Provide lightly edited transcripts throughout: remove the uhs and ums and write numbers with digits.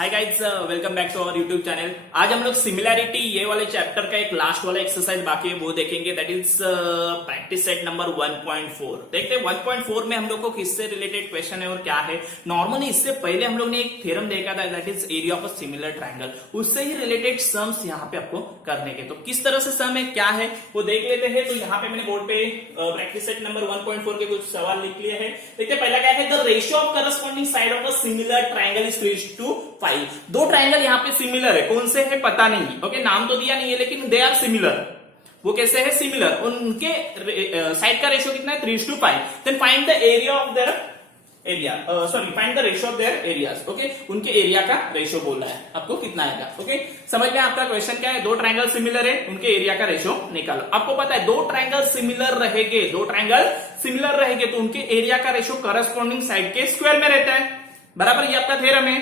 Hi guys, welcome back to our YouTube channel. आज हम लोग सिमिलैरिटी ये वाले चैप्टर का एक लास्ट वाला एक्सरसाइज बाकी है वो देखेंगे। That is practice set number 1.4। देखते हैं 1.4 में हम लोग को किससे रिलेटेड क्वेश्चन है और क्या है। नॉर्मली इससे पहले हम लोग ने एक थ्योरम देखा था, that is area of a similar triangle. उससे ही रिलेटेड सम्स यहाँ पे आपको करने के, तो किस तरह से सम है क्या है वो देख लेते हैं। तो यहाँ पे मैंने बोर्ड पे प्रैक्टिस सेट नंबर 1.4 के कुछ सवाल लिख लिए हैं। देखते हैं पहला क्या है, the ratio of corresponding side of a similar triangle is 3:5। दो ट्रायंगल यहाँ पे सिमिलर है, कौन से है पता नहीं, ओके नाम तो दिया नहीं है लेकिन दे आर सिमिलर। वो कैसे है सिमिलर, उनके साइड का रेशियो कितना है 3:5। Then find the area of their area, find the ratio of their areas. Okay, उनके एरिया का रेशियो बोल रहा है, आपको कितना आएगा। ओके, समझ में आपका क्वेश्चन क्या है। दो ट्रायंगल सिमिलर है, उनके एरिया का रेशियो निकालो। आपको पता है दो ट्रायंगल सिमिलर रहेंगे, दो ट्रायंगल सिमिलर रहेंगे तो उनके एरिया का रेशियो करस्पॉन्डिंग साइड के स्क्वायर में रहता है। बराबर, ये आपका थ्योरम है।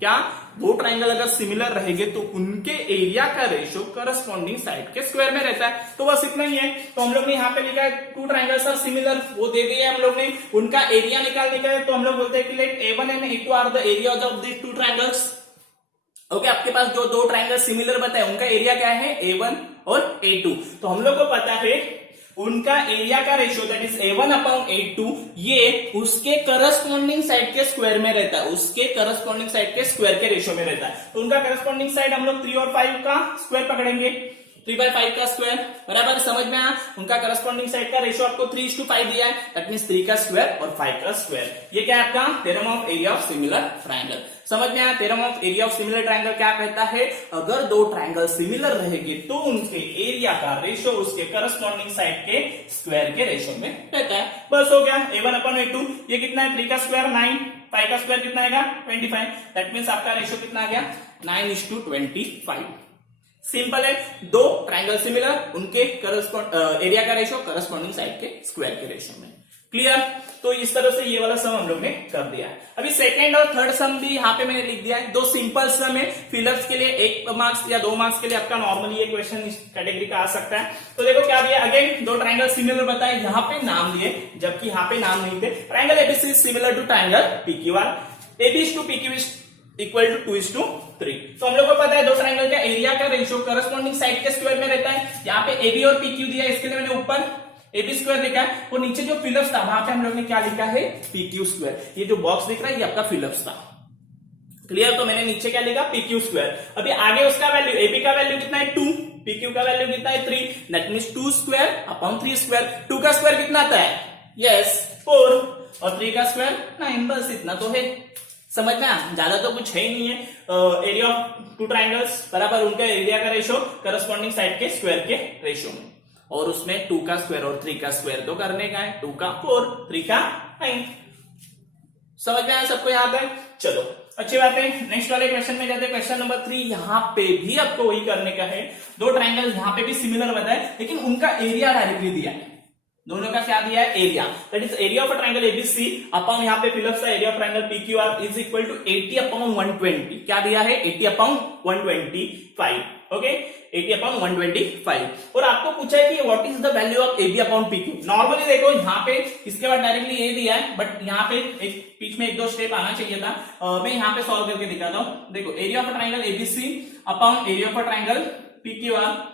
क्या, दो ट्रायंगल अगर सिमिलर रहेंगे तो उनके एरिया का रेशियो करस्पॉन्डिंग साइड के स्क्वायर में रहता है। तो बस इतना ही है। तो हम लोग ने यहाँ पे लिखा है टू ट्रायंगल्स आर सिमिलर, वो दे दिया है हम लोग ने। उनका एरिया निकालने का है तो हम लोग बोलते हैं कि let A1 and A2 are the area of this two triangles. Okay, आपके पास जो दो ट्रायंगल सिमिलर बताए उनका एरिया क्या है A1 और A2। तो हम लोग को पता है उनका एरिया का रेशियो दैट इज A1/A2 ये उसके करस्पॉन्डिंग साइड के स्क्वायर में रहता है, उसके करस्पॉन्डिंग साइड के स्क्वायर के रेशियो में रहता है। तो उनका करस्पॉन्डिंग साइड हम लोग 3 और 5 का स्क्वायर पकड़ेंगे, 3/5 का स्क्वायर। बराबर, समझ में आया। उनका करस्पॉन्डिंग साइड का रेशियो आपको 3:5 दिया है, दैट मींस 3 का स्क्वायर और 5 का स्क्वायर। ये क्या है आपका theorem of area of similar triangle. समझ में आया। Theorem of area of similar triangle क्या कहता है, अगर दो ट्रायंगल सिमिलर रहेंगे तो उनके एरिया का रेशियो उसके करस्पॉन्डिंग साइड के स्क्वायर के रेशियो में रहता है। बस हो गया। A1/A2 ये कितना है 3 का स्क्वायर 9, 5 का स्क्वायर कितना आएगा 25। दैट मींस आपका रेशियो कितना आ गया 9:25। सिंपल है। दो ट्रायंगल सिमिलर, उनके एरिया का रेशियो करस्पॉन्डिंग साइड के स्क्वायर के रेशियो में। क्लियर। तो इस तरह से ये वाला सम हम लोग ने कर दिया है। अभी सेकंड और थर्ड सम भी यहाँ पे मैंने लिख दिया है। दो सिंपल सम है, फिलअप्स के लिए 1 मार्क्स या 2 मार्क्स के लिए आपका नॉर्मली ये क्वेश्चन इस कैटेगरी का आ सकता है। तो देखो क्या दिया, अगेन दो ट्रायंगल सिमिलर बताए, यहाँ पे नाम लिए जबकि यहाँ पे नाम नहीं थे। Triangle ABC is similar to triangle PQR, AB to PQ is equal to 2:3। तो हम लोग को पता है दो ट्रायंगल का एरिया का रेशियो करस्पॉन्डिंग साइड के स्क्वायर में रहता है। यहाँ पे AB और PQ दिया है, इसके लिए मैंने ऊपर AB स्क्वायर लिखा है और नीचे जो फिलप्स था वहां पे हम लोग ने क्या लिखा है PQ स्क्वायर। ये जो बॉक्स दिख रहा है ये आपका फिलप्स था। क्लियर। तो मैंने नीचे क्या लिखा PQ स्क्वायर। अभी आगे उसका वैल्यू, AB का वैल्यू कितना है 2, PQ का वैल्यू कितना है 3, that means 2 square upon 3 square. 2 का स्क्वायर कितना आता है, यस 4, और 3 का स्क्वायर 9। बस इतना तो है। समझ में आया, ज्यादा तो कुछ है ही नहीं है। एरिया ऑफ टू ट्रायंगल्स बराबर उनका एरिया का रेशियो करस्पॉन्डिंग साइड के स्क्वायर के रेशियो में, और उसमें 2 का स्क्वायर और 3 का स्क्वायर तो करने का है। 2 का 4, 3 का 9। समझ में आया सबको यहाँ पे। चलो अच्छी बात है। नेक्स्ट वाले क्वेश्चन में जाते हैं। क्वेश्चन नंबर 3, यहाँ पे भी आपको वही करने का है। दो ट्रायंगल यहाँ पे भी सिमिलर बताए लेकिन उनका एरिया डायरेक्टली दिया है। दोनों का क्या दिया है, area. That is area of a triangle ABC upon यहाँ पे फिलअप्स का area of triangle PQR is equal to 80/120। क्या दिया है 80/125। ओके, 80/125। और आपको पूछा है कि what is the value of AB/PQ। Normally देखो यहाँ पे इसके बाद डायरेक्टली ये दिया है, बट यहाँ पे एक बीच में 1-2 स्टेप आना चाहिए था। मैं यहाँ पे सॉल्व करके दिखाता हूँ। देखो area of a triangle ABC upon area of a triangle PQR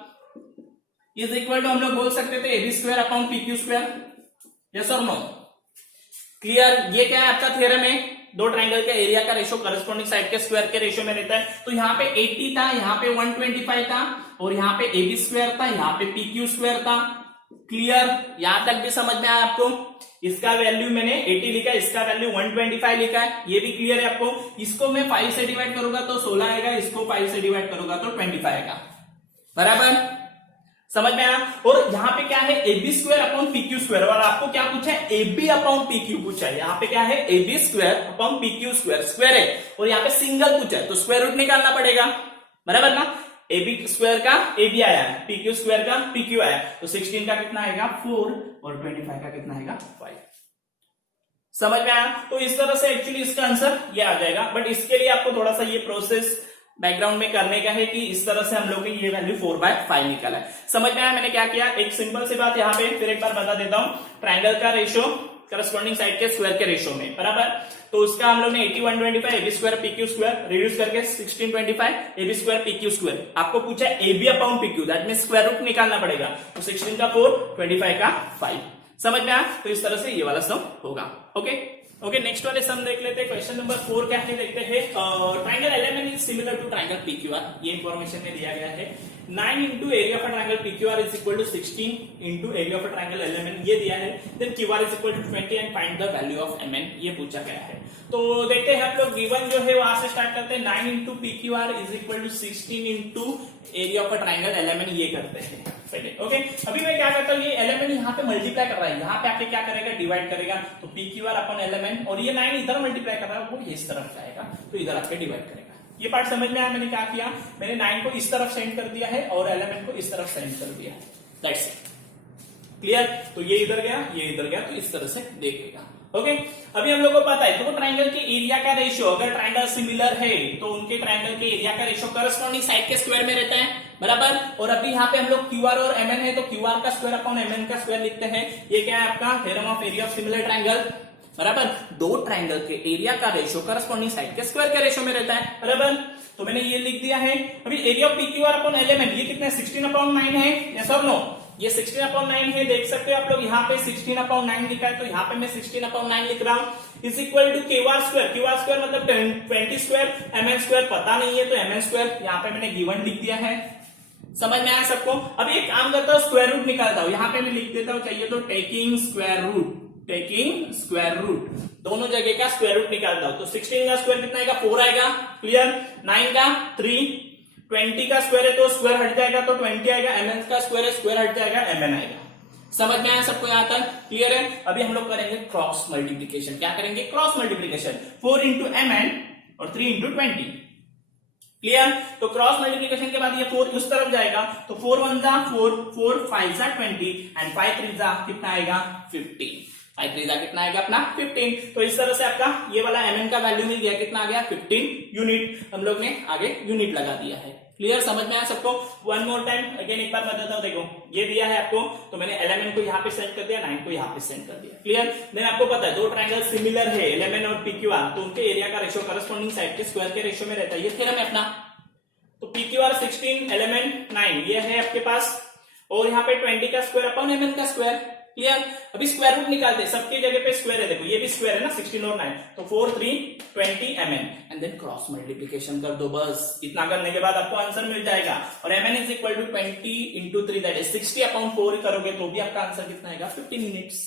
is equal to हम लोग बोल सकते थे AB square upon PQ square. Yes और नो। क्लियर। ये क्या है आपका थ्योरम है, दो ट्रायंगल का एरिया का रेशियो करस्पॉन्डिंग साइड के स्क्वायर के रेशियो में रहता है। तो यहाँ पे 80 था, यहाँ पे 125 था, और यहाँ पे AB स्क्वायर था, यहाँ पे PQ स्क्वायर था। क्लियर। यहां तक भी समझ में आया आपको। इसका वैल्यू मैंने 80 लिखा है, इसका वैल्यू 125 लिखा है, ये भी क्लियर है आपको। इसको मैं 5 से डिवाइड करूंगा तो 16 आएगा, इसको 5 से डिवाइड करूंगा तो 25 आएगा। बराबर, समझ में आया। और यहाँ पे क्या है AB square upon PQ square, और आपको क्या पूछा है AB/PQ पूछा है। यहाँ पे क्या है AB square upon PQ square, square है, और यहाँ पे सिंगल पूछा है तो स्क्वायर रूट निकालना पड़ेगा। बराबर ना। AB स्क्वायर का AB आया है, PQ स्क्वायर का PQ आया, तो 16 का कितना आएगा 4, और 25 का कितना आएगा 5। समझ में आया। तो इस तरह से एक्चुअली इसका आंसर ये आ जाएगा, बट इसके लिए आपको थोड़ा सा ये प्रोसेस बैकग्राउंड में करने का है कि इस तरह से हम लोग ने ये वैल्यू 4/5 निकाला है। समझ में आया मैंने क्या किया। एक सिंपल सी बात यहाँ पे फिर एक बार बता देता हूँ। ट्रायंगल का रेशियो करस्पॉन्डिंग साइड के स्क्वायर के रेशो में, बराबर। तो उसका हम लोग ने 80 125 A B square P Q square reduce करके 1625 A B square P Q square. आपको पूछा A B upon P Q, that mean square root निकालना पड़ेगा। तो 16 का 4, 25 का 5, समझ में आया। तो इस तरह से ये वाला सम होगा। ओके, नेक्स्ट वाले सम देख लेते हैं। क्वेश्चन नंबर 4 क्या है देखते हैं। Triangle LMN is similar to triangle PQR, ये इंफॉर्मेशन में दिया गया है। 9 into area of triangle PQR is equal to 16 into area of triangle LMN, ये दिया है। Then QR is equal to 20 and find the value of MN, ये पूछा गया है। तो देखते हैं हम लोग गिवन जो है वहां से स्टार्ट करते हैं। 9 into PQR is equal to 16 into area of triangle LMN, ये करते हैं। ओके, अभी मैं क्या करता हूँ, ये एलएमएन यहाँ पे मल्टीप्लाई कर रहा है, यहाँ पे आके क्या करेगा, डिवाइड करेगा। तो पीक्यूआर अपॉन एलएमएन, और ये 9 इधर मल्टीप्लाई कर रहा है, वो इस तरफ जाएगा, तो इधर आके डिवाइड करेगा। ये पार्ट समझ में आया। मैंने क्या किया, मैंने 9 को इस तरफ सेंड कर दिया है और एलएमएन को इस तरफ सेंड कर दिया है, दैट्स इट। क्लियर। तो ये इधर गया, ये इधर गया, तो इस तरह से देखेगा। ओके, अभी हम लोग को पता है दो ट्राइंगल के एरिया का रेशियो, अगर ट्राइंगल सिमिलर है तो उनके ट्राइंगल के एरिया का रेशियो करस्पॉन्डिंग साइड के स्क्वायर में रहता है, बराबर। और अभी यहाँ पे हम लोग क्यूआर और एमएन है, तो क्यूआर का स्क्वायर अपॉन एमएन का स्क्वायर लिखते हैं। ये क्या है आपका theorem of area of similar triangle, बराबर। दो ट्राइंगल के एरिया का रेशियो करस्पॉन्डिंग साइड के स्क्वायर के रेशियो में रहता है, बराबर। तो मैंने ये लिख दिया है। अभी area of PQR upon LMN, ये कितना है, 16/9 है, यस और नो। ये 16/9 है, देख सकते हो आप लोग, यहाँ पे 16/9 लिखा है, तो यहाँ पे मैं 16/9 लिख रहा हूँ। Is equal to QR square, QR square मतलब 20 स्क्वायर, एमएन स्क्वायर पता नहीं है, तो एमएन स्क्वायर यहाँ पे मैंने गिवन लिख दिया है। समझ में आया सबको। अब एक काम करता हूँ, स्क्वायर रूट निकालता हूँ। यहाँ पे मैं लिख देता हूँ, चाहिए तो टेकिंग स्क्वायर रूट, दोनों जगह का स्क्वायर रूट निकालता हूँ। तो 16 का स्क्वायर कितना आएगा, 4 आएगा, क्लियर। 9 का 3, 20 का स्क्वायर है तो स्क्वायर हट जाएगा तो 20 आएगा, एमएन का स्क्वायर है, स्क्वायर हट जाएगा, एमएन आएगा। समझ में आया सबको यहाँ तक, क्लियर है। अभी हम लोग करेंगे क्रॉस मल्टीप्लीकेशन। क्या करेंगे, क्रॉस मल्टीप्लीकेशन। 4 इंटू एमएन और 3 इंटू 20, क्लियर। तो क्रॉस मल्टीप्लीकेशन के बाद ये 4 उस तरफ जाएगा, तो 4 1 जा 4, 4 5 जा 20 एंड 5 3 जा कितना आएगा, 15। 5 3 जा कितना आएगा अपना 15। तो इस तरह से आपका ये वाला एमएन का वैल्यू मिल गया, कितना आ गया 15 यूनिट। हम लोग ने आगे यूनिट लगा दिया है, क्लियर। समझ में आया सबको। वन मोर टाइम अगेन एक बार बताता हूँ। देखो ये दिया है आपको, तो मैंने एलएमएन को यहाँ पे सेंड कर दिया, 9 को यहाँ पे सेंड कर दिया, क्लियर। देन आपको पता है दो ट्राइंगल सिमिलर है, एलएमएन और पीक्यूआर, तो उनके एरिया का रेशियो करस्पॉन्डिंग साइड के स्क्वायर के रेशियो में रहता है। ये थ्योरम है अपना। तो पीक्यूआर 16, एलएमएन 9, ये है आपके पास, और यहाँ पे 20 का स्क्वायर अपॉन एमएन का स्क्वायर, क्लियर। अभी स्क्वायर रूट निकालते हैं, सबकी जगह पे स्क्वायर है। देखो ये भी स्क्वायर है ना, 16 और 9, तो 4 3 20 MN and then cross multiplication कर दो, बस इतना करने के बाद आपको आंसर मिल जाएगा। और MN is equal to 20 into 3, that is 60/4 करोगे तो भी आपका आंसर कितना आएगा, 15 मिनट्स।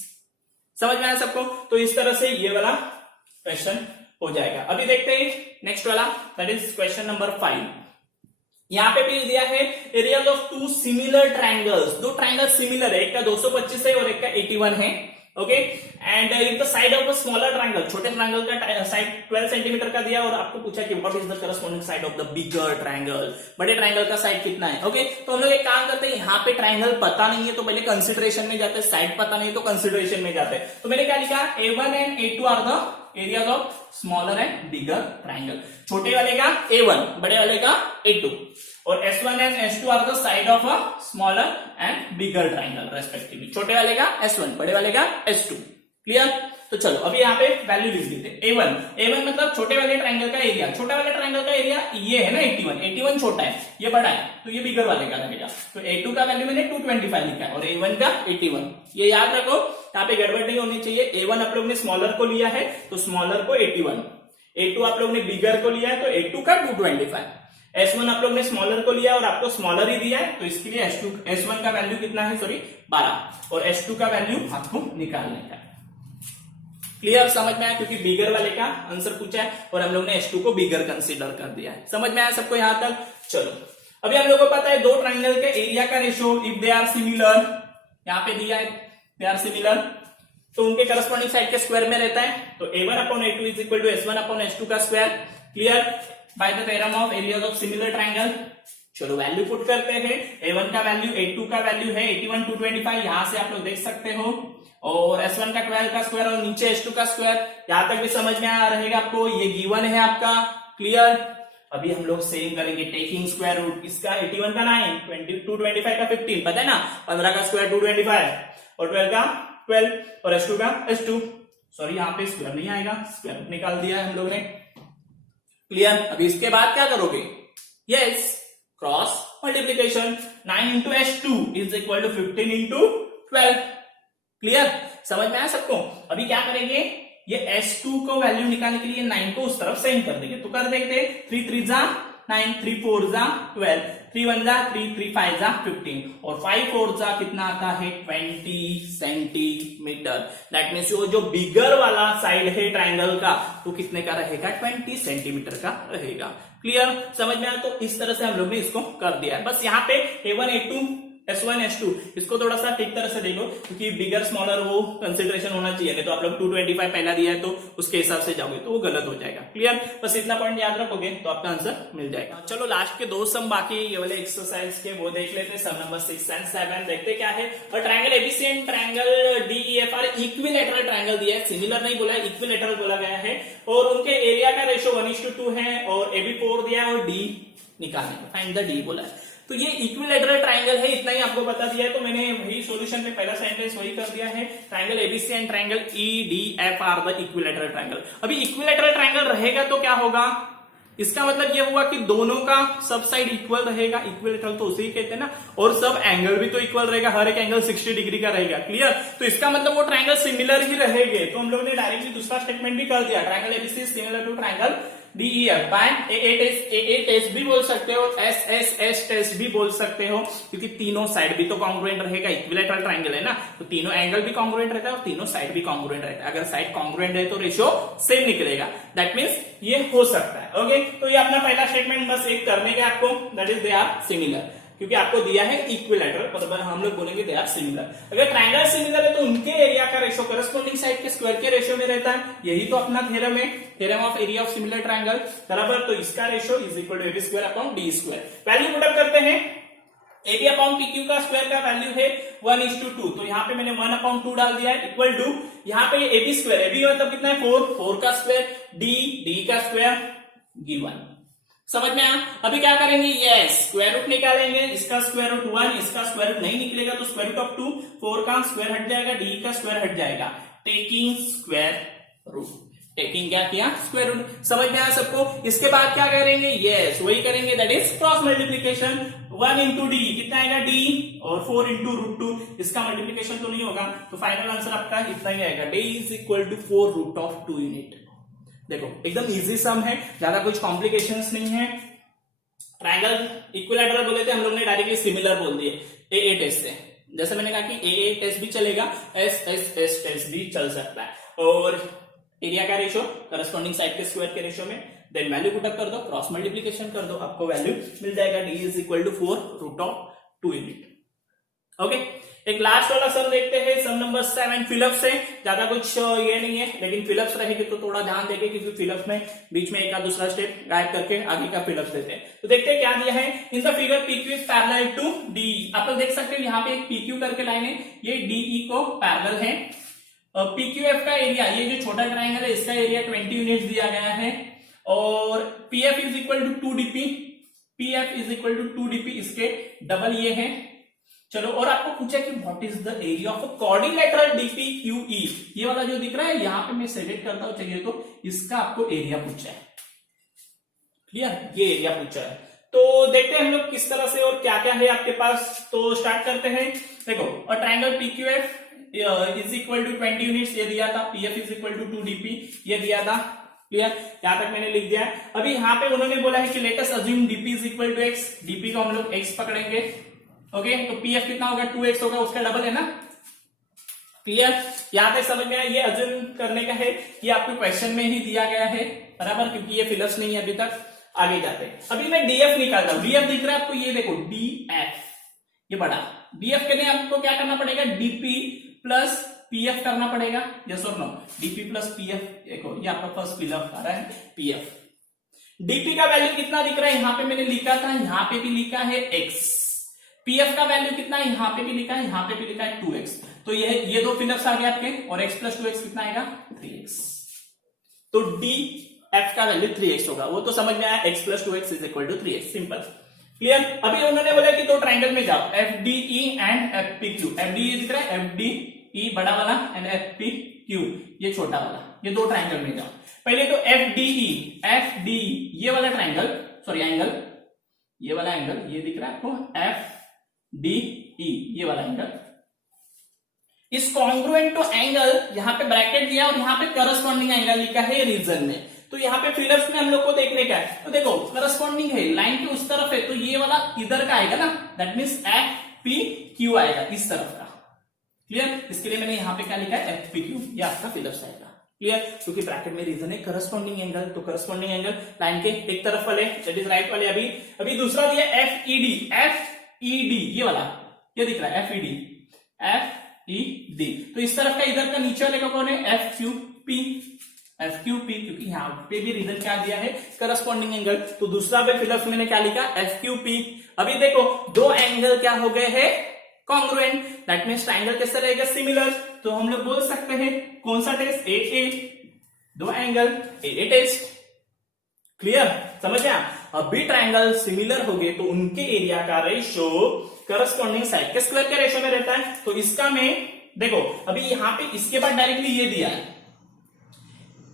समझ में आया सबको। तो इस तरह से ये वाला क्वेश्चन हो जाएगा। अभी देखते हैं नेक्स्ट वाला, दैट इज क्वेश्चन नंबर 5। यहाँ पे भी दिया है areas of two similar triangles, दो ट्राइंगल सिमिलर है, एक का 225 है और एक का 81 है, okay. And if the side of a smaller triangle, छोटे ट्राइंगल का साइड 12 सेंटीमीटर का दिया, और आपको पूछा कि what is the corresponding side of the bigger triangle, बड़े ट्राइंगल का साइड कितना है, ओके। तो हम लोग एक काम करते हैं, यहाँ पे ट्राइंगल पता नहीं है तो पहले कंसिडरेशन में जाते हैं, साइड पता नहीं तो कंसिडरेशन में जाते हैं। तो मैंने क्या लिखा, A1 and A2 are the areas of smaller and bigger triangle. छोटे वाले का A1, बड़े वाले का A2, और S1 and S2 are the side of a smaller and bigger triangle respectively. छोटे वाले का S1, बड़े वाले का S2, क्लियर। तो चलो अभी यहाँ पे वैल्यू लिख देते हैं। A1 मतलब छोटे वाले ट्राइंगल का एरिया, छोटे वाले ट्राइंगल का एरिया ये है ना 81 छोटा है, ये बड़ा है, तो ये बिगर वाले का लगेगा। तो A2 का वैल्यू मैंने 225 लिखा है और A1 का 81, ये याद रखो, यहाँ पे गड़बड़ नहीं होनी चाहिए। A1 आप लोग ने स्मॉलर को लिया है तो स्मॉलर को 81, A2 आप लोग ने बिगर को लिया है तो A2 का 225, S1 आप लोग ने स्मॉलर को लिया और आपको स्मॉलर ही दिया है, तो इसके लिए S1 का वैल्यू कितना है, सॉरी 12, और S2 का वैल्यू आपको निकालने का। क्लियर, समझ में आया, क्योंकि बिगर वाले का आंसर पूछा है और हम लोग ने S2 को बिगर कंसीडर कर दिया है। समझ में आया सबको यहाँ तक। चलो अभी हम लोग को पता है दो ट्राइंगल के एरिया का ratio if they are similar, यहाँ पे दिया है दे आर सिमिलर, तो उनके करस्पॉन्डिंग साइड के स्क्वायर में रहता है। तो A1/A2 is equal to S1/S2 का square, clear, by the theorem of areas of similar triangle. चलो वैल्यू पुट करते हैं। A1 का वैल्यू, A2 का वैल्यू है 81 225, यहां से आप लोग देख सकते हो, और S1 का 12 का स्क्वायर और नीचे S2 का स्क्वायर, यहां तक भी समझ में आ रहेगा आपको, ये गिवन है आपका, क्लियर। अभी हम लोग सेम करेंगे टेकिंग स्क्वायर रूट, इसका 81 का 9, 225 का 15, पता है ना, 15 का स्क्वायर 225 और 12 का 12 और S2 का S2, सॉरी यहाँ पे स्क्वायर नहीं आएगा, स्क्वायर निकाल दिया है हम लोग ने। क्लियर। अभी इसके बाद क्या करोगे, yes cross multiplication, 9 into S2 is equal to 15 into 12। Clear, समझ में आया सबको। अभी क्या करेंगे, ये S2 को वैल्यू निकालने के लिए 9 को उस तरफ सेंड कर देंगे, तो कर देंगे 3 3 जा 9, 3 4 जा 12, 3 1 जा 3, 3 5 जा 15 और 5 4 जा कितना आता है 20 सेंटीमीटर। दैट मीन्स जो बिगर वाला साइड है ट्राइंगल का वो कितने का रहेगा, 20 सेंटीमीटर का रहेगा। क्लियर, समझ में आया। तो इस तरह से हम लोग ने इसको कर दिया है। बस यहाँ पे A1 A2 S1 S2 इसको थोड़ा सा ठीक तरह से देखो, क्योंकि बिगर स्मॉलर वो कंसिडरेशन होना चाहिए, नहीं तो आप लोग 225 पहला दिया है तो उसके हिसाब से जाओगे तो वो गलत हो जाएगा। क्लियर, बस इतना पॉइंट याद रखोगे तो आपका आंसर मिल जाएगा। चलो लास्ट के 2 सम बाकी ये वाले एक्सरसाइज के वो देख लेते हैं। सम नंबर 6 एंड 7 देखते क्या है। और triangle ABC and triangle DEF equilateral triangle दिया है, सिमिलर नहीं बोला है, इक्विलेटरल बोला गया है। और उनके एरिया का रेशियो 1:2 है और AB 4 दिया है और D निकालने फाइंड द D बोला है। तो ये इक्विलेटरल ट्राइंगल है, इतना ही आपको बता दिया है। तो मैंने वही सॉल्यूशन में पहला सेंटेंस वही कर दिया है, triangle ABC and triangle EDF are the equilateral triangle. अभी इक्विलेटरल ट्राइंगल रहेगा तो क्या होगा, इसका मतलब ये हुआ कि दोनों का सब साइड इक्वल रहेगा, इक्विलेटरल तो उसे ही कहते हैं ना, और सब एंगल भी तो इक्वल रहेगा, हर एक एंगल 60 डिग्री का रहेगा। क्लियर, तो इसका मतलब वो ट्राइंगल सिमिलर ही रहेंगे। तो हम लोग ने डायरेक्टली दूसरा स्टेटमेंट भी कर दिया, triangle ABC similar to triangle DEF by AA test भी बोल सकते हो, SSS टेस्ट भी बोल सकते हो, क्योंकि तीनों साइड भी तो कॉन्ग्रुएंट रहेगा, इक्विलेटरल ट्राइंगल है ना, तो तीनों एंगल भी कॉन्ग्रुएंट रहता है और तीनों साइड भी कॉन्ग्रुएंट रहता है। अगर साइड कॉन्ग्रुएंट है तो रेशियो सेम निकलेगा, दैट मींस ये हो सकता है। ओके, तो ये अपना पहला स्टेटमेंट बस एक करने के आपको, that is they are similar, क्योंकि आपको दिया है इक्विलेटरल, मतलब हम लोग बोलेंगे दे आर सिमिलर। अगर ट्राइंगल सिमिलर है तो उनके एरिया का रेशियो करस्पॉन्डिंग साइड के स्क्वायर के रेशियो में रहता है, यही तो अपना थ्योरम है, theorem of area of similar triangle बराबर। तो इसका ratio is equal to AB square upon D square. Value put up करते हैं, AB अपॉन PQ का स्क्वायर का वैल्यू है 1:2, तो यहाँ पे मैंने 1/2 डाल दिया है, इक्वल टू यहाँ पे AB स्क्वायर, AB मतलब कितना है 4 का स्क्वायर, D का स्क्वायर गिवन। समझ में आया। अभी क्या करेंगे, यस स्क्वायर रूट निकालेंगे, इसका स्क्वायर रूट 1, इसका स्क्वायर रूट नहीं निकलेगा तो स्क्वायर रूट ऑफ 2, 4 का स्क्वायर हट जाएगा, D का स्क्वायर हट जाएगा, टेकिंग स्क्वायर रूट, टेकिंग क्या किया स्क्वायर रूट। समझ में आया सबको। इसके बाद क्या करेंगे, यस वही करेंगे, that is cross multiplication, 1 into D कितना आएगा D और 4 इंटू रूट 2, इसका मल्टीप्लीकेशन तो नहीं होगा, तो फाइनल आंसर आपका इतना ही आएगा, D is equal to 4 root of 2 unit. देखो एकदम इजी सम है, ज्यादा कुछ कॉम्प्लिकेशंस नहीं है। ट्राइंगल इक्विलेटरल बोले थे हम लोग ने, डायरेक्टली सिमिलर बोल दिए AA टेस्ट से। जैसे मैंने कहा कि AA टेस्ट भी चलेगा, SSS टेस्ट भी चल सकता है। और एरिया का रेशियो करस्पॉन्डिंग साइड के स्क्वायर के रेशियो में, देन वैल्यू पुट अप कर दो, क्रॉस मल्टीप्लीकेशन कर दो, आपको वैल्यू मिल जाएगा, D is equal to 4 root of 2 unit. Okay, एक लास्ट वाला सम देखते हैं, सम नंबर 7 फिलअप्स है, ज्यादा कुछ ये नहीं है, लेकिन फिलअप्स रहेगी तो थोड़ा ध्यान देंगे, क्योंकि फिलअप्स में बीच में एक दूसरा स्टेप गायब करके आगे का फिलअप्स देते हैं। तो देखते हैं क्या दिया है। In the figure PQ is parallel to DE, आप लोग देख सकते हैं यहाँ पे एक PQ करके लाइन है, ये DE को पैरेलल है। PQF का एरिया, ये जो छोटा ट्राइंगल है इसका एरिया 20 यूनिट दिया गया है, और PF is equal to 2DP, PF is equal to 2DP, इसके डबल ये है। चलो, और आपको पूछा कि what is the area of quadrilateral DPQE, ये वाला जो दिख रहा है यहाँ पे मैं सेलेक्ट करता हूं, चलिए तो इसका आपको एरिया पूछा है। क्लियर, ये एरिया पूछा है। तो देखते हैं हम लोग किस तरह से और क्या क्या है आपके पास। तो स्टार्ट करते हैं। देखो, और triangle PQF is equal to 20 units ये दिया था, PF is equal to 2DP ये दिया था। क्लियर, यहां तक मैंने लिख दिया है। अभी यहाँ पे उन्होंने बोला है कि let us assume DP is equal to X, DP को हम लोग X पकड़ेंगे। ओके, तो PF कितना होगा 2X होगा, उसका डबल है ना। क्लियर, यहां तक समझ में आया। ये अज्यूम करने का है, ये आपको क्वेश्चन में ही दिया गया है बराबर, क्योंकि ये फिलअप्स नहीं है अभी तक। आगे जाते हैं, अभी मैं DF निकाल रहा हूं, DF दिख रहा है आपको, ये देखो DF, ये बड़ा DF के लिए आपको क्या करना पड़ेगा, DP प्लस PF करना पड़ेगा, यस और नो। DP प्लस PF, देखो ये आपका फर्स्ट फिलअप आ रहा है PF। DP का वैल्यू कितना दिख रहा है, यहां पे मैंने लिखा था, यहां पे भी लिखा है X। PF का वैल्यू कितना है, यहां पे भी लिखा है, यहां पे भी लिखा है 2X। तो ये दो फिलअप्स आ गए आपके, और X प्लस 2X कितना आएगा 3X। तो DF का वैल्यू 3X होगा, वो तो समझ में आया, X plus 2X is equal to 3X, simple. Clear, अभी उन्होंने बोला कि दो ट्राइंगल में जाओ, FDE एंड FPQ। FDE दिख रहा है, FD ई बड़ा वाला एंड एफ पी क्यू ये छोटा वाला, ये दो ट्राइंगल में जाओ। पहले तो एफ डी ये वाला ट्राइंगल, सॉरी एंगल, ये वाला एंगल ये दिख रहा है आपको, एफ डी ई ये वाला एंगल इस कॉन्ग्रुएंट टू एंगल, यहाँ पे ब्रैकेट दिया और यहाँ पे करस्पॉन्डिंग एंगल लिखा है रीजन में। तो यहाँ पे फिलर्स में हम लोग को देखने का है, तो देखो करस्पॉन्डिंग है, लाइन के उस तरफ है, तो ये वाला इधर का आएगा ना, that means F P Q आएगा इस तरफ का। क्लियर? इसके लिए मैंने यहाँ पे क्या लिखा है, एफ पी क्यू, ये आपका फिलर्स आएगा। क्लियर? क्योंकि ब्रैकेट में रीजन है करस्पॉन्डिंग एंगल, तो करस्पॉन्डिंग एंगल लाइन के एक तरफ वाले दैट इज राइट वाले। अभी दूसरा दिया एफ ई डी ये वाला, ये दिख रहा है एफ ई डी, तो इस तरफ का इधर का नीचे वाले का कौन है, एफ क्यू पी, क्योंकि यहाँ पे भी रीजन क्या दिया है, करस्पॉन्डिंग एंगल। तो दूसरा पे फिलर्स मैंने क्या लिखा, एफ क्यू पी। अभी देखो दो एंगल क्या हो गए हैं, कॉन्ग्रुएंट, दैट मीन्स ट्राइंगल कैसे रहेगा, सिमिलर। तो हम लोग बोल सकते हैं कौन सा टेस्ट, ए दो एंगल ए टेस्ट। क्लियर? समझ गया? अभी ट्राइंगल सिमिलर हो गए तो उनके एरिया का रेशो करस्पॉन्डिंग साइड के स्क्वायर के रेशो में रहता है। तो इसका में देखो अभी यहाँ पे इसके बाद डायरेक्टली ये दिया है,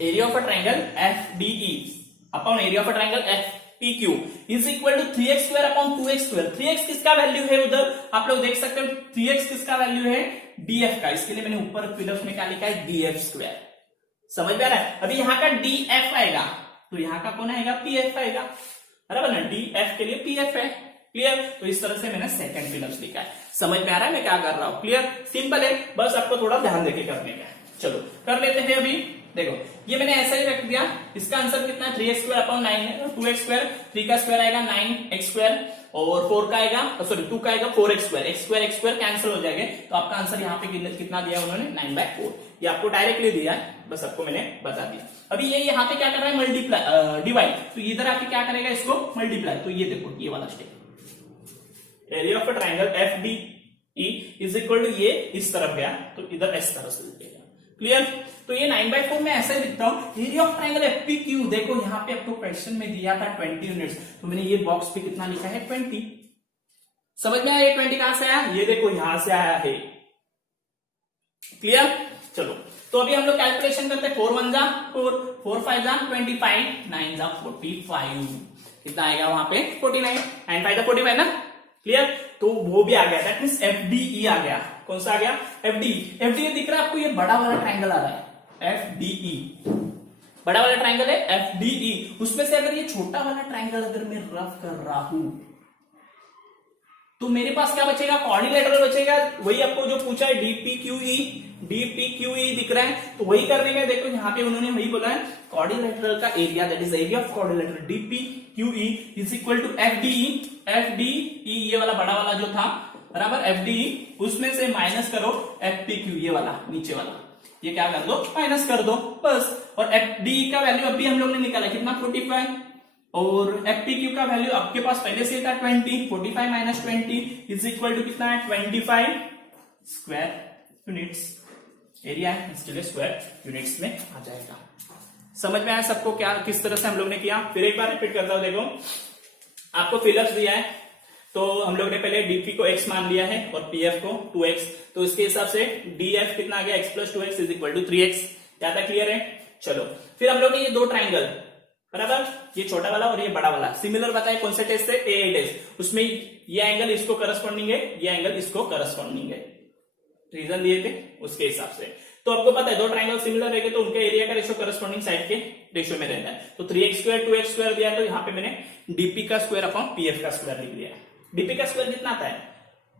area of a triangle F D E upon area of a triangle F P Q is equal to 3x square upon 2x square. 3x किसका वैल्यू है, उधर आप लोग देख सकते हो 3x किसका वैल्यू है, df का। इसके लिए मैंने ऊपर फिलर्स में क्या लिखा है, df स्क्वायर। समझ में आ रहा है? अभी यहाँ का df आएगा तो यहाँ का कौन आएगा, pf आएगा, बराबर ना, df के लिए pf है। क्लियर? तो इस तरह से मैंने सेकंड फिलर्स लिखा है। समझ में आ रहा है मैं क्या कर रहा हूं? क्लियर? सिंपल है, बस आपको थोड़ा ध्यान देके करने का। चलो कर लेते हैं। अभी देखो ये मैंने ऐसा ही रख दिया, इसका आंसर कितना है, 3x square upon 2x square, 3 का स्क्वायर आएगा 9x स्क्वायर और 4 का आएगा, सॉरी 2 का आएगा 4x square, x square cancel हो जाएंगे। तो आपका आंसर यहाँ पे कितना दिया उन्होंने, 9/4। ये आपको डायरेक्टली दिया है, बस आपको मैंने बता दिया। अभी ये यहाँ पे क्या कर रहा है, मल्टीप्लाई डिवाइड, तो इधर आके क्या करेगा, इसको मल्टीप्लाई। तो ये देखो ये वाला step, area of a triangle F D E is equal to ये इस तरफ गया तो इधर इस तरह से लिखेगा। क्लियर? तो ये 9/4 में ऐसे लिखता हूं, area of triangle F P Q. देखो यहाँ पे आपको क्वेश्चन में दिया था 20 यूनिट्स, तो मैंने ये बॉक्स पे कितना लिखा है, 20। समझ में आया ये 20 कहां से आया, ये देखो यहां से आया है। क्लियर? चलो तो अभी हम लोग कैलकुलेशन करते हैं, 4 1 जा 4, 4 5 जा 25, 9 जा 45, कितना आएगा वहां पे 49, 9 5 जा 45 ना। क्लियर? तो वो भी आ गया, दैट मींस एफडीई आ गया। कौन सा आ गया, एफडीई दिख रहा है आपको, ये बड़ा वाला ट्राइंगल आ रहा है, एफडीई बड़ा वाला ट्राइंगल है एफडीई। उसमें से अगर ये छोटा वाला ट्राइंगल अगर मैं रफ कर रहा हूं तो मेरे पास क्या बचेगा, क्वाड्रिलेटरल बचेगा। वही आपको जो पूछा है डीपीक्यूई दिख रहा है, तो वही करने का। देखो यहाँ पे उन्होंने वही बोला है, क्वाड्रिलेटरल का area that is area of quadrilateral DPQE is equal to FDE ये वाला बड़ा वाला जो था, बराबर, एफडीई उसमें से माइनस करो एफपीक्यू ये वाला नीचे वाला, ये क्या कर दो, माइनस कर दो बस। और एफडीई का वैल्यू अभी हम लोग ने निकाला कितना, 45, और एफपीक्यू का वैल्यू आपके पास पहले से था 20, 45 माइनस 20 इज इक्वल टू कितना है, 25 स्क्वायर यूनिट्स एरिया है, इसके लिए स्क्वायर यूनिट्स में आ जाएगा। समझ में आया सबको क्या, किस तरह से हम लोग ने किया? फिर एक बार रिपीट करता हूं। देखो आपको फिलर्स दिया है, तो हम लोग ने पहले डीपी को x मान लिया है और पीएफ को 2x, तो इसके हिसाब से डीएफ कितना आ गया, x plus 2x is equal to 3x। क्या था, क्लियर है? चलो फिर हम लोग ने ये दो ट्राइंगल, बराबर, ये छोटा वाला और ये बड़ा वाला सिमिलर बताया, कौन से टेस्ट से, ए टेस्ट। उसमें ये एंगल इसको करस्पॉन्डिंग है, ये एंगल इसको करस्पॉन्डिंग है, रीजन दिए थे उसके हिसाब से। तो आपको पता है दो ट्राइंगल सिमिलर रहेंगे तो उनके एरिया का रेशो करस्पॉन्डिंग साइड के रेशो में रहता है। तो 3x स्क्वायर 2x स्क्वायर दिया, तो यहाँ पे मैंने डीपी का स्क्वायर अपॉन पीएफ का स्क्वायर लिख दिया। डीपी का स्क्वायर कितना आता है,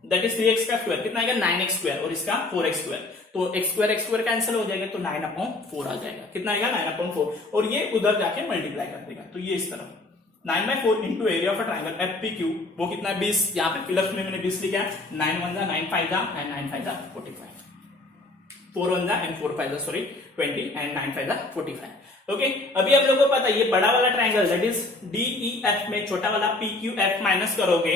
दैट इज 3x का स्क्वायर कितना आएगा, 9x स्क्वायर, और इसका 4x स्क्वायर, तो x स्क्वायर कैंसिल हो जाएगा, तो 9/4 आ जाएगा। कितना आएगा, 9/4, और ये उधर जाके मल्टीप्लाई कर देगा, तो ये इस तरह 9/4 into area of a triangle FPQ, वो कितना है 20। यहाँ पे फिलर्स में मैंने 20 लिखा है, 9 1 जा 9 5 जा एंड 9 5 जा 45, 4 1 जा एंड 4 5 जा सॉरी 20 एंड 9 5 जा 45। ओके, अभी हम लोगों को पता है ये बड़ा वाला ट्राइंगल दैट इज डीईएफ में छोटा वाला पीक्यूएफ माइनस करोगे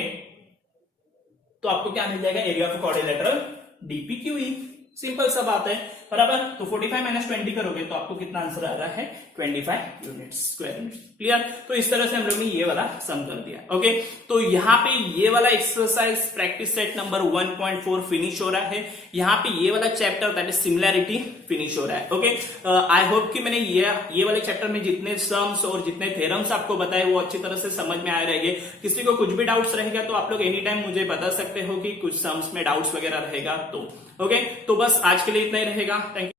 तो आपको क्या मिल जाएगा, एरिया ऑफ क्वाड्रिलेटरल डीपीक्यूई। सिंपल सा बात है। बराबर। तो 45 माइनस 20 करोगे तो आपको कितना आंसर आ रहा है 25 यूनिट स्क्वायर यूनिट। क्लियर। तो इस तरह से हम लोग ने ये वाला सम कर दिया। ओके, तो यहाँ पे ये वाला exercise practice set number 1.4 finish हो रहा है। यहाँ पे ये वाला chapter that is similarity finish हो रहा है। ओके, आई होप कि मैंने ये वाले चैप्टर में जितने सम्स और जितने थ्योरम्स आपको बताए वो अच्छी तरह से समझ में आ रहेंगे। किसी को कुछ भी डाउट्स रहेगा तो आप लोग एनी टाइम मुझे बता सकते हो कि कुछ सम्स में डाउट्स वगैरह रहेगा तो। ओके, तो बस आज के लिए इतना ही रहेगा। Thank you.